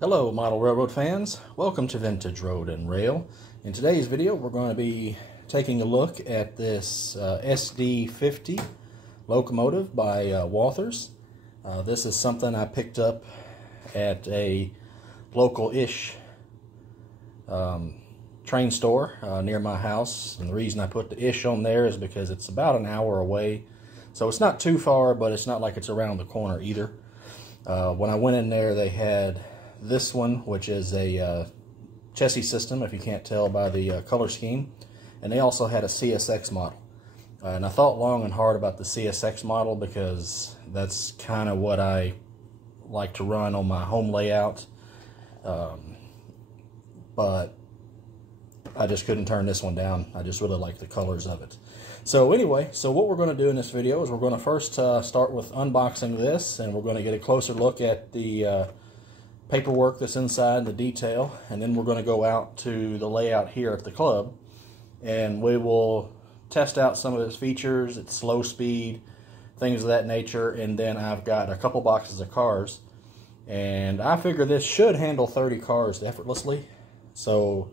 Hello model railroad fans, welcome to Vintage Road and Rail. In today's video we're going to be taking a look at this SD50 locomotive by Walthers. This is something I picked up at a local-ish train store near my house, and the reason I put the ish on there is because it's about an hour away, so it's not too far, but it's not like it's around the corner either. When I went in there they had this one, which is a Chessie System, if you can't tell by the color scheme, and they also had a CSX model. And I thought long and hard about the CSX model because that's kind of what I like to run on my home layout, but I just couldn't turn this one down. I just really like the colors of it. So anyway, so what we're going to do in this video is we're going to first start with unboxing this, and we're going to get a closer look at the paperwork that's inside, the detail, and then we're going to go out to the layout here at the club, and we will test out some of its features, its slow speed, things of that nature. And then I've got a couple boxes of cars, and I figure this should handle 30 cars effortlessly. So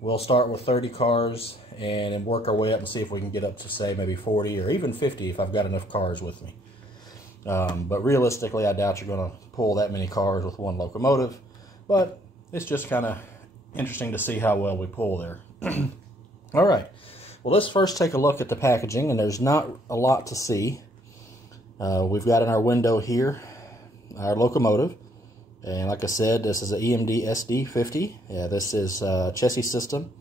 we'll start with 30 cars and then work our way up and see if we can get up to, say, maybe 40 or even 50 if I've got enough cars with me. But realistically, I doubt you're going to pull that many cars with one locomotive, but it's just kind of interesting to see how well we pull there. All right, well, let's first take a look at the packaging, and there's not a lot to see. We've got in our window here our locomotive, and like I said, this is an EMD SD50. Yeah, this is Chessie System,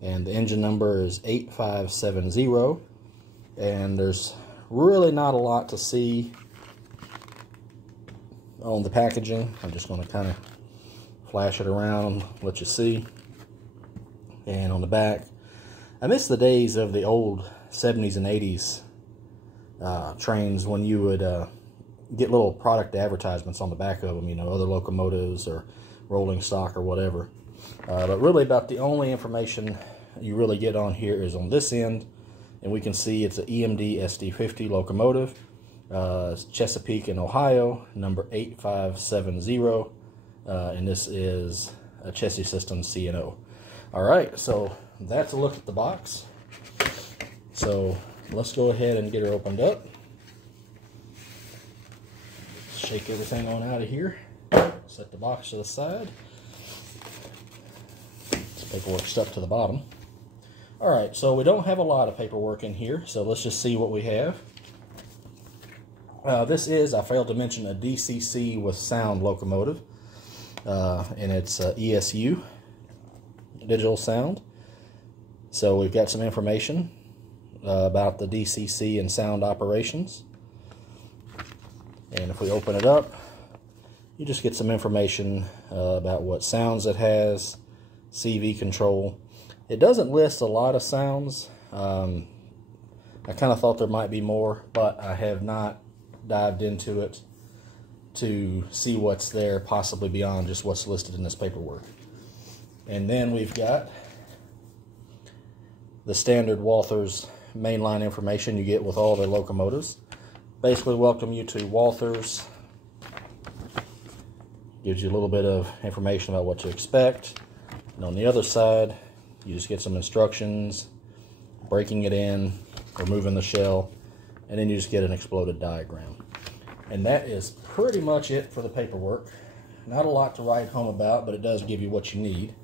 and the engine number is 8570, and there's really not a lot to see on the packaging. I'm just going to kind of flash it around, let you see. And on the back, I miss the days of the old 70s and 80s trains when you would get little product advertisements on the back of them, you know, other locomotives or rolling stock or whatever. But really about the only information you really get on here is on this end, and we can see it's an EMD SD50 locomotive. Chesapeake in Ohio, number 8570, and this is a Chessie System CNO. Alright, so that's a look at the box. So let's go ahead and get her opened up. Shake everything on out of here. Set the box to the side. This paperwork stuck to the bottom. Alright, so we don't have a lot of paperwork in here, so let's just see what we have. This is, I failed to mention, a DCC with sound locomotive, and it's ESU, digital sound. So we've got some information about the DCC and sound operations. And if we open it up, you just get some information about what sounds it has, CV control. It doesn't list a lot of sounds. I kind of thought there might be more, but I have not dived into it to see what's there, possibly beyond just what's listed in this paperwork. And then we've got the standard Walthers Mainline information you get with all the locomotives. Basically, welcome you to Walthers. Gives you a little bit of information about what to expect. And on the other side, you just get some instructions, breaking it in, removing the shell, and then you just get an exploded diagram. And that is pretty much it for the paperwork. Not a lot to write home about, but it does give you what you need.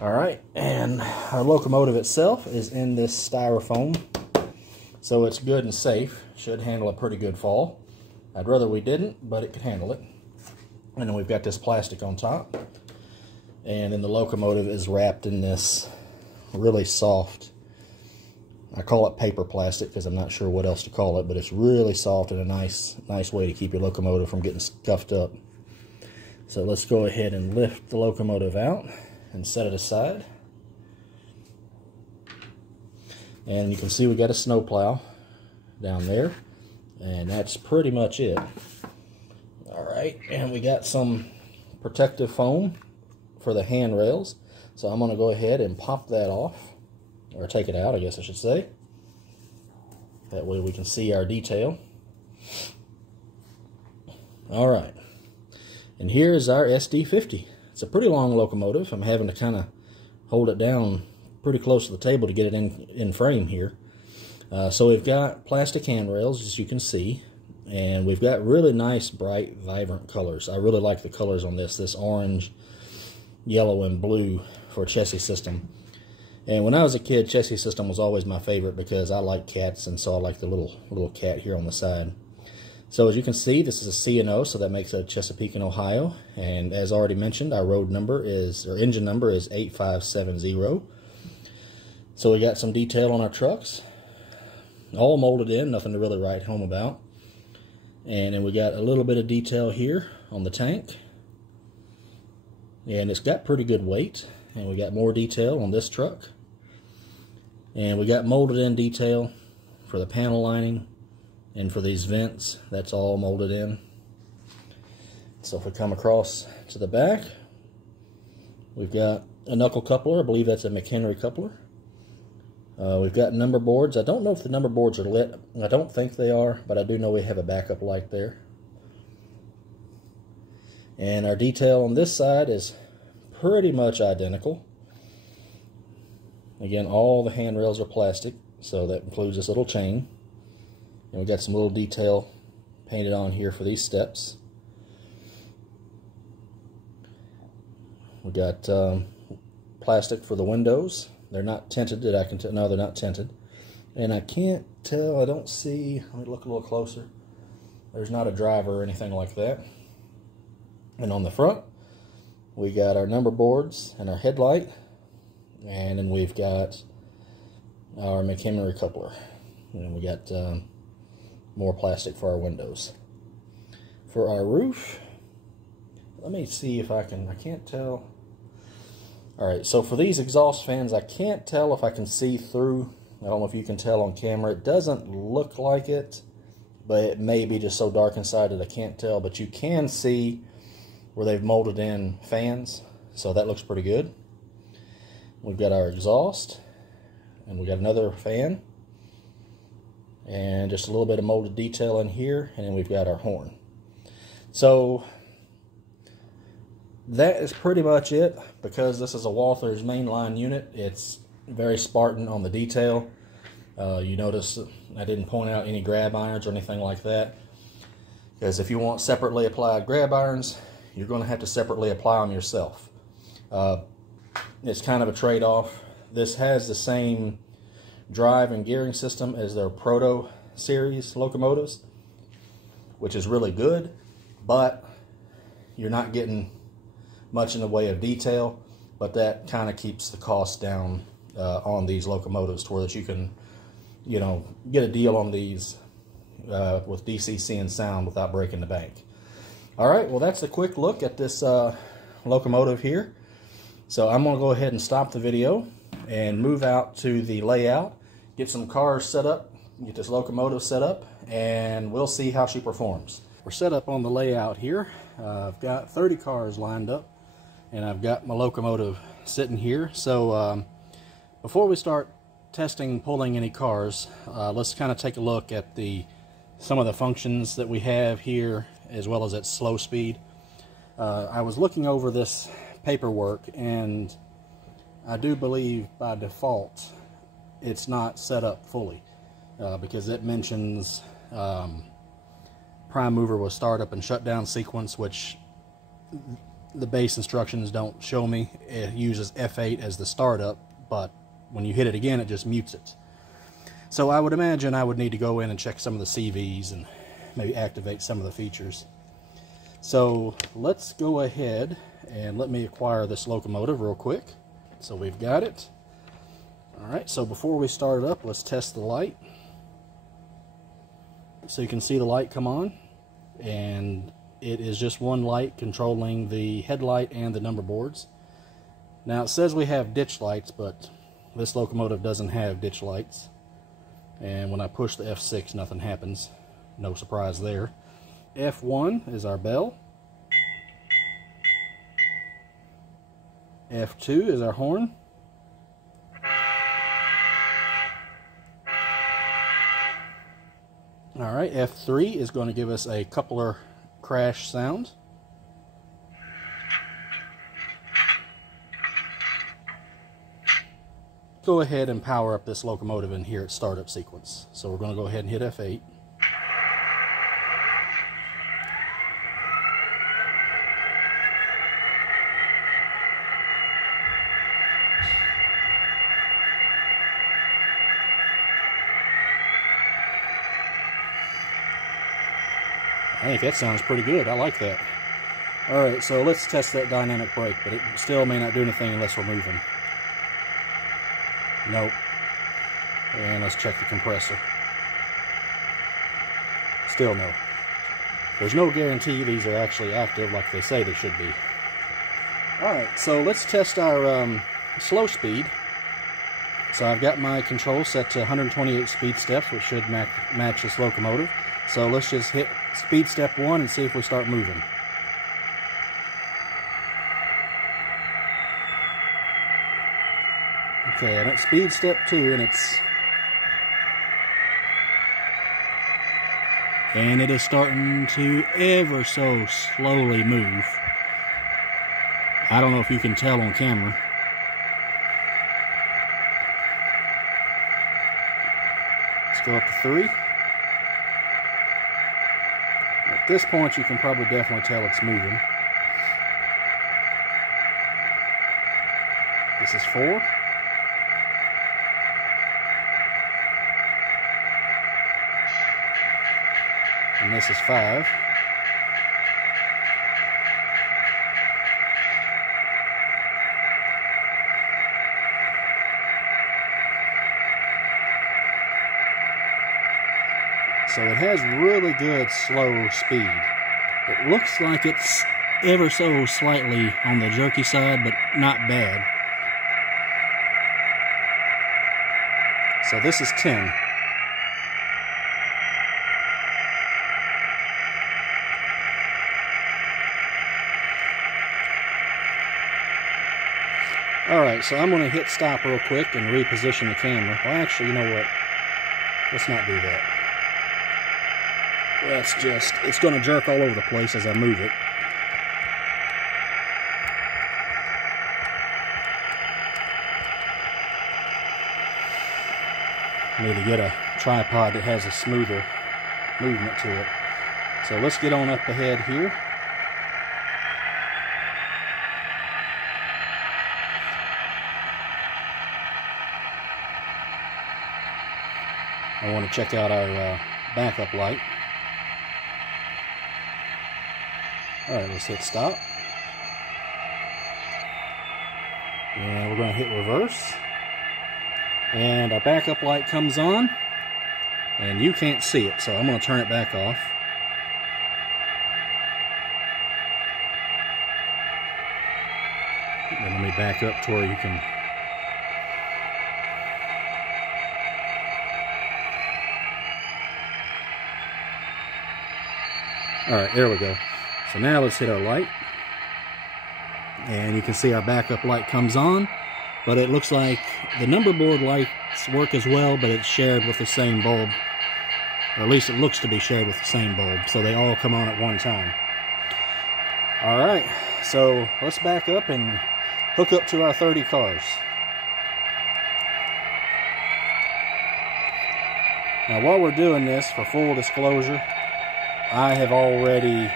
Alright, and our locomotive itself is in this styrofoam, so it's good and safe. Should handle a pretty good fall. I'd rather we didn't, but it could handle it. And then we've got this plastic on top. And then the locomotive is wrapped in this really soft, I call it paper plastic because I'm not sure what else to call it, but it's really soft and a nice way to keep your locomotive from getting scuffed up. So let's go ahead and lift the locomotive out and set it aside. And you can see we got a snowplow down there, and that's pretty much it. Alright, and we got some protective foam for the handrails. So I'm going to go ahead and pop that off, or take it out, I guess I should say. That way we can see our detail. Alright, And here is our SD50. It's a pretty long locomotive. I'm having to kind of hold it down pretty close to the table to get it in frame here. So we've got plastic handrails, as you can see, and we've got really nice, bright, vibrant colors. I really like the colors on this orange, yellow, and blue for Chessie System. And when I was a kid, Chessie System was always my favorite because I like cats, and so I like the little cat here on the side. So as you can see, this is a C&O, so that makes it Chesapeake in Ohio. And as already mentioned, our engine number is 8570. So we got some detail on our trucks, all molded in, nothing to really write home about. And then we got a little bit of detail here on the tank. And it's got pretty good weight. And we got more detail on this truck. And we got molded in detail for the panel lining and for these vents. That's all molded in. So if we come across to the back, we've got a knuckle coupler. I believe that's a McHenry coupler. We've got number boards. I don't know if the number boards are lit. I don't think they are, but I do know we have a backup light there. And our detail on this side is pretty much identical. Again, all the handrails are plastic, so that includes this little chain. And we got some little detail painted on here for these steps. We got plastic for the windows. They're not tinted that I can tell. No, they're not tinted. And I can't tell, I don't see, let me look a little closer. There's not a driver or anything like that. And on the front, we got our number boards and our headlight. And then we've got our McHenry coupler. And we got more plastic for our windows. For our roof, let me see if I can't tell. Alright, so for these exhaust fans, I can't tell if I can see through. I don't know if you can tell on camera. It doesn't look like it, but it may be just so dark inside that I can't tell. But you can see where they've molded in fans, so that looks pretty good. We've got our exhaust, and we've got another fan, and just a little bit of molded detail in here, and then we've got our horn. So that is pretty much it. Because this is a Walthers Mainline unit, it's very Spartan on the detail. You notice I didn't point out any grab irons or anything like that, because if you want separately applied grab irons, you're going to have to separately apply them yourself. It's kind of a trade-off. This has the same drive and gearing system as their Proto series locomotives, which is really good, but you're not getting much in the way of detail, but that kind of keeps the cost down on these locomotives to where that you can, you know, get a deal on these with DCC and sound without breaking the bank. All right, well, that's a quick look at this locomotive here. So I'm going to go ahead and stop the video and move out to the layout, get some cars set up, get this locomotive set up, and we'll see how she performs. We're set up on the layout here. I've got 30 cars lined up, and I've got my locomotive sitting here. So before we start testing pulling any cars, let's kind of take a look at some of the functions that we have here, as well as at slow speed. I was looking over this paperwork, and I do believe by default it's not set up fully, because it mentions prime mover will start up and shut down sequence, which the base instructions don't show me. It uses F8 as the startup, but when you hit it again, it just mutes it. So I would imagine I would need to go in and check some of the CVs and maybe activate some of the features. So let's go ahead and let me acquire this locomotive real quick. So we've got it. All right, so before we start it up, let's test the light. So you can see the light come on, and it is just one light controlling the headlight and the number boards. Now it says we have ditch lights, but this locomotive doesn't have ditch lights. And when I push the F6, nothing happens. No surprise there. F1 is our bell. F2 is our horn. Alright, F3 is going to give us a coupler crash sound. go ahead and power up this locomotive in here at startup sequence. So we're going to go ahead and hit F8. I think that sounds pretty good. I like that. Alright, so let's test that dynamic brake, but it still may not do anything unless we're moving. Nope. And let's check the compressor. Still no. There's no guarantee these are actually active like they say they should be. Alright, so let's test our slow speed. So I've got my control set to 128 speed steps, which should match this locomotive. So let's just hit speed step 1 and see if we start moving. Okay, I'm at speed step 2 and it is starting to ever so slowly move. I don't know if you can tell on camera. Let's go up to 3. At this point, you can probably definitely tell it's moving. This is 4. And this is 5. So it has really good slow speed. It looks like it's ever so slightly on the jerky side, but not bad. So this is 10. Alright, so I'm going to hit stop real quick and reposition the camera. Well, actually, you know what? Let's not do that. It's going to jerk all over the place as I move it. I need to get a tripod that has a smoother movement to it. So let's get on up ahead here. I want to check out our backup light. Alright, let's hit stop. And we're going to hit reverse. And our backup light comes on. And you can't see it, so I'm going to turn it back off. And let me back up to where you can... Alright, there we go. So now let's hit our light. And you can see our backup light comes on. But it looks like the number board lights work as well, but it's shared with the same bulb. Or at least it looks to be shared with the same bulb. So they all come on at one time. Alright, so let's back up and hook up to our 30 cars. Now while we're doing this, for full disclosure, I have already,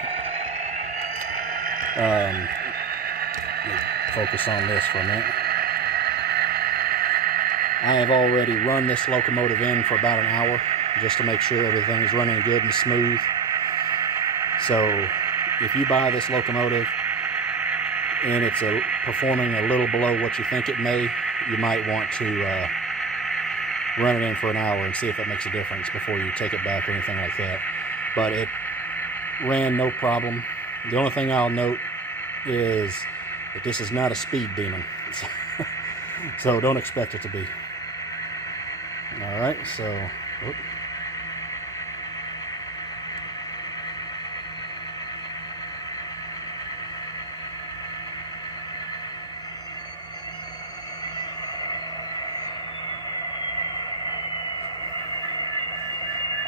let me focus on this for a minute. I have already run this locomotive in for about an hour just to make sure everything is running good and smooth. So if you buy this locomotive and it's performing a little below what you think it may, you might want to run it in for an hour and see if it makes a difference before you take it back or anything like that. But it ran no problem. The only thing I'll note is that this is not a speed demon. So don't expect it to be. Alright, so... Whoop.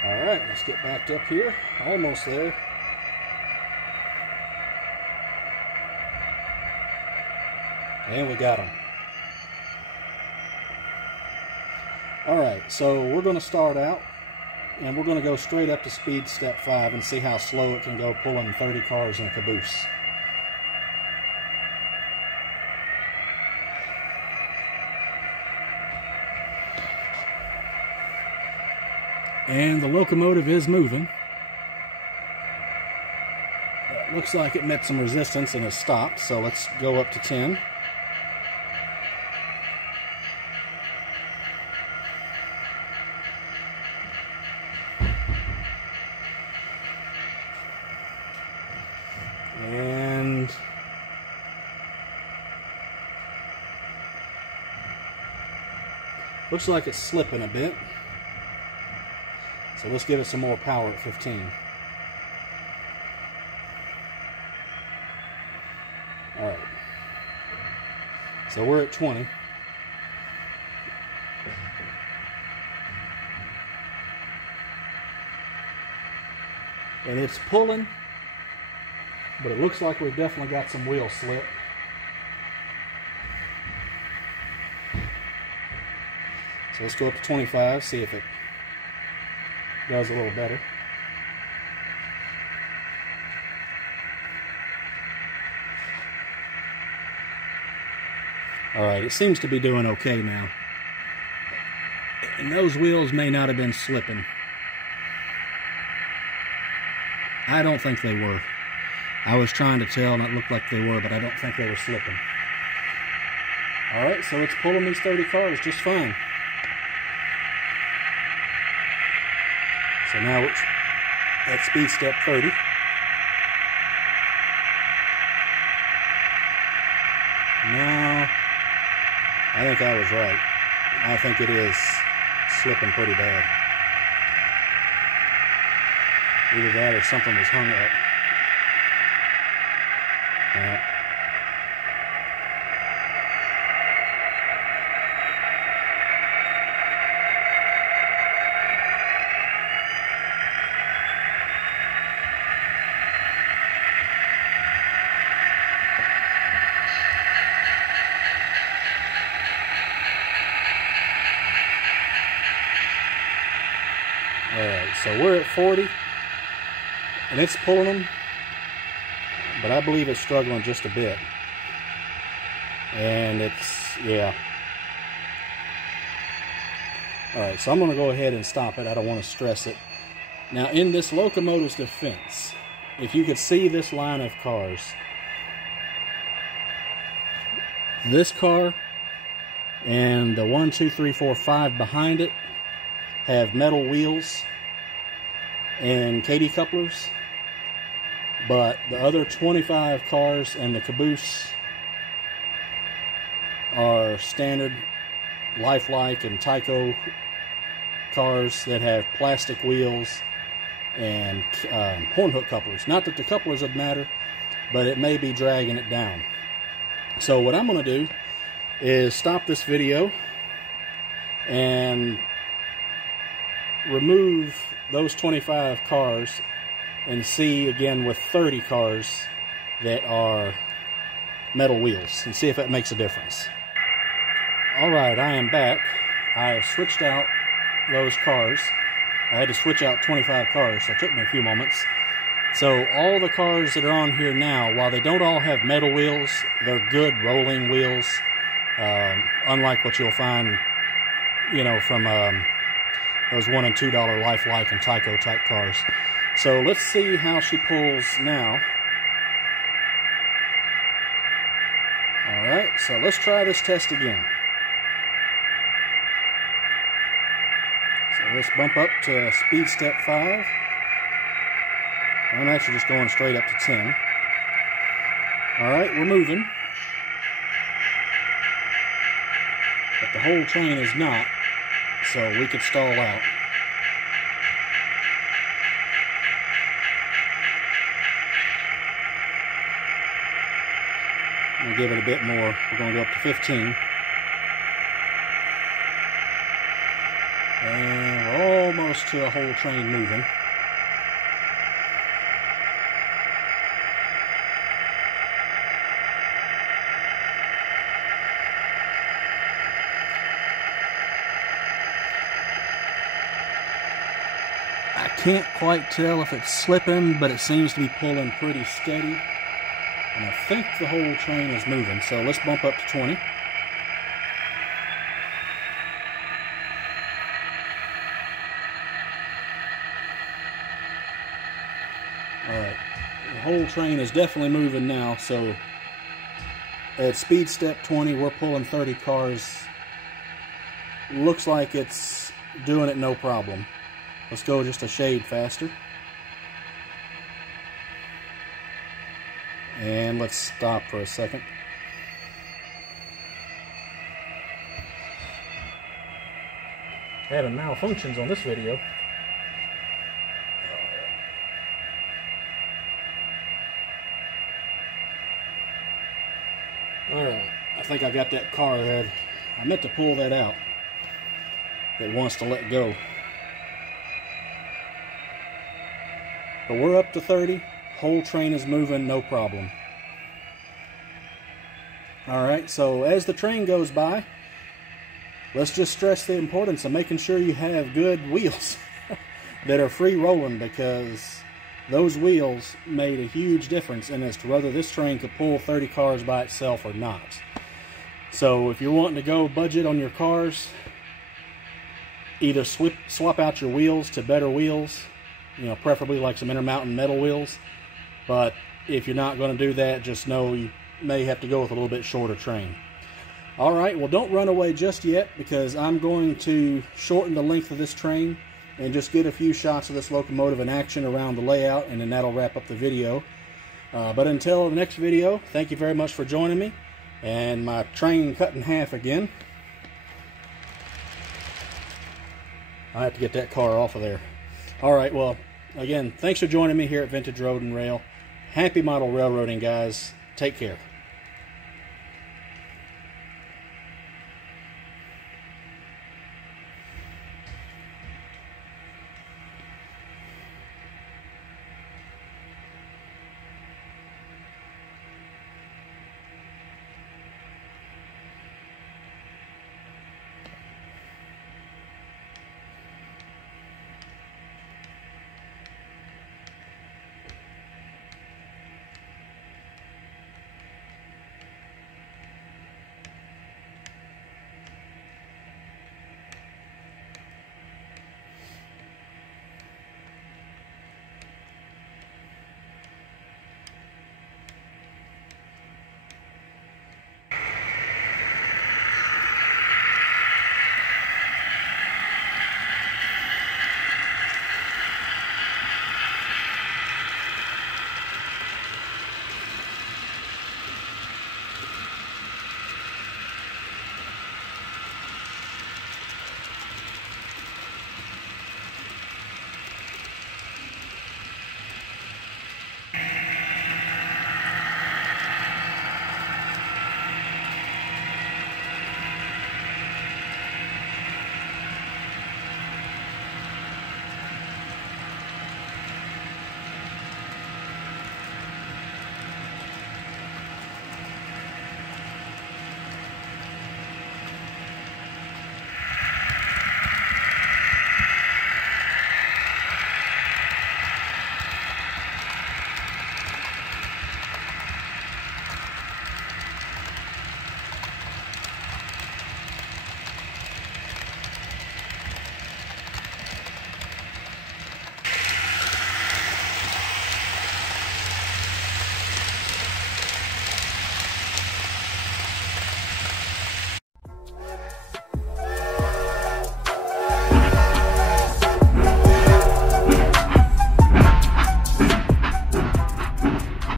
Alright, let's get backed up here. Almost there. And we got them. Alright, so we're going to start out and we're going to go straight up to speed step 5 and see how slow it can go pulling 30 cars in a caboose. And the locomotive is moving. It looks like it met some resistance and has stopped, so let's go up to 10. And looks like it's slipping a bit. So let's give it some more power at 15. Alright. So we're at 20. And it's pulling, but it looks like we've definitely got some wheel slip. So let's go up to 25, see if it does a little better. Alright, it seems to be doing okay now. And those wheels may not have been slipping. I don't think they were. I was trying to tell and it looked like they were, but I don't think they were slipping. Alright, so it's pulling these 30 cars just fine. So now it's at speed step 30. Now, I think I was right. I think it is slipping pretty bad. Either that or something was hung up. Yeah. Alright, so we're at 40, and it's pulling them, but I believe it's struggling just a bit. And it's, yeah. Alright, so I'm going to go ahead and stop it. I don't want to stress it. Now, in this locomotive's defense, if you could see this line of cars, this car and the 1, 2, 3, 4, 5 behind it have metal wheels and Katy couplers, but the other 25 cars and the caboose are standard Lifelike and Tyco cars that have plastic wheels and horn hook couplers. Not that the couplers would matter, but it may be dragging it down. So what I'm going to do is stop this video and remove those 25 cars and see again with 30 cars that are metal wheels and see if that makes a difference. Alright, I am back. I have switched out those cars. I had to switch out 25 cars, so it took me a few moments. So all the cars that are on here now, while they don't all have metal wheels, they're good rolling wheels, unlike what you'll find, you know, from those $1 and $2 Lifelike and Tyco type cars. So let's see how she pulls now. Alright, so let's try this test again. So let's bump up to speed step 5. I'm actually just going straight up to 10. Alright, we're moving. But the whole train is not, so we could stall out. We'll give it a bit more. We're going to go up to 15. And we're almost to a whole train moving. I can't quite tell if it's slipping, but it seems to be pulling pretty steady. And I think the whole train is moving, so let's bump up to 20. Alright, the whole train is definitely moving now, so at speed step 20, we're pulling 30 cars. Looks like it's doing it no problem. Let's go just a shade faster. And let's stop for a second. Having malfunctions on this video. Alright, I think I got that car there. I meant to pull that out. It wants to let go. But we're up to 30. Whole train is moving, no problem. Alright, so as the train goes by, let's just stress the importance of making sure you have good wheels that are free rolling, because those wheels made a huge difference in as to whether this train could pull 30 cars by itself or not. So if you're wanting to go budget on your cars, either swap out your wheels to better wheels, you know, preferably like some Intermountain metal wheels. But if you're not going to do that, just know you may have to go with a little bit shorter train. Alright, well, don't run away just yet, because I'm going to shorten the length of this train and just get a few shots of this locomotive in action around the layout, and then that'll wrap up the video. But until the next video, thank you very much for joining me. And my train cut in half again. I have to get that car off of there. Alright, well, again, thanks for joining me here at Vintage Road and Rail. Happy model railroading, guys. Take care.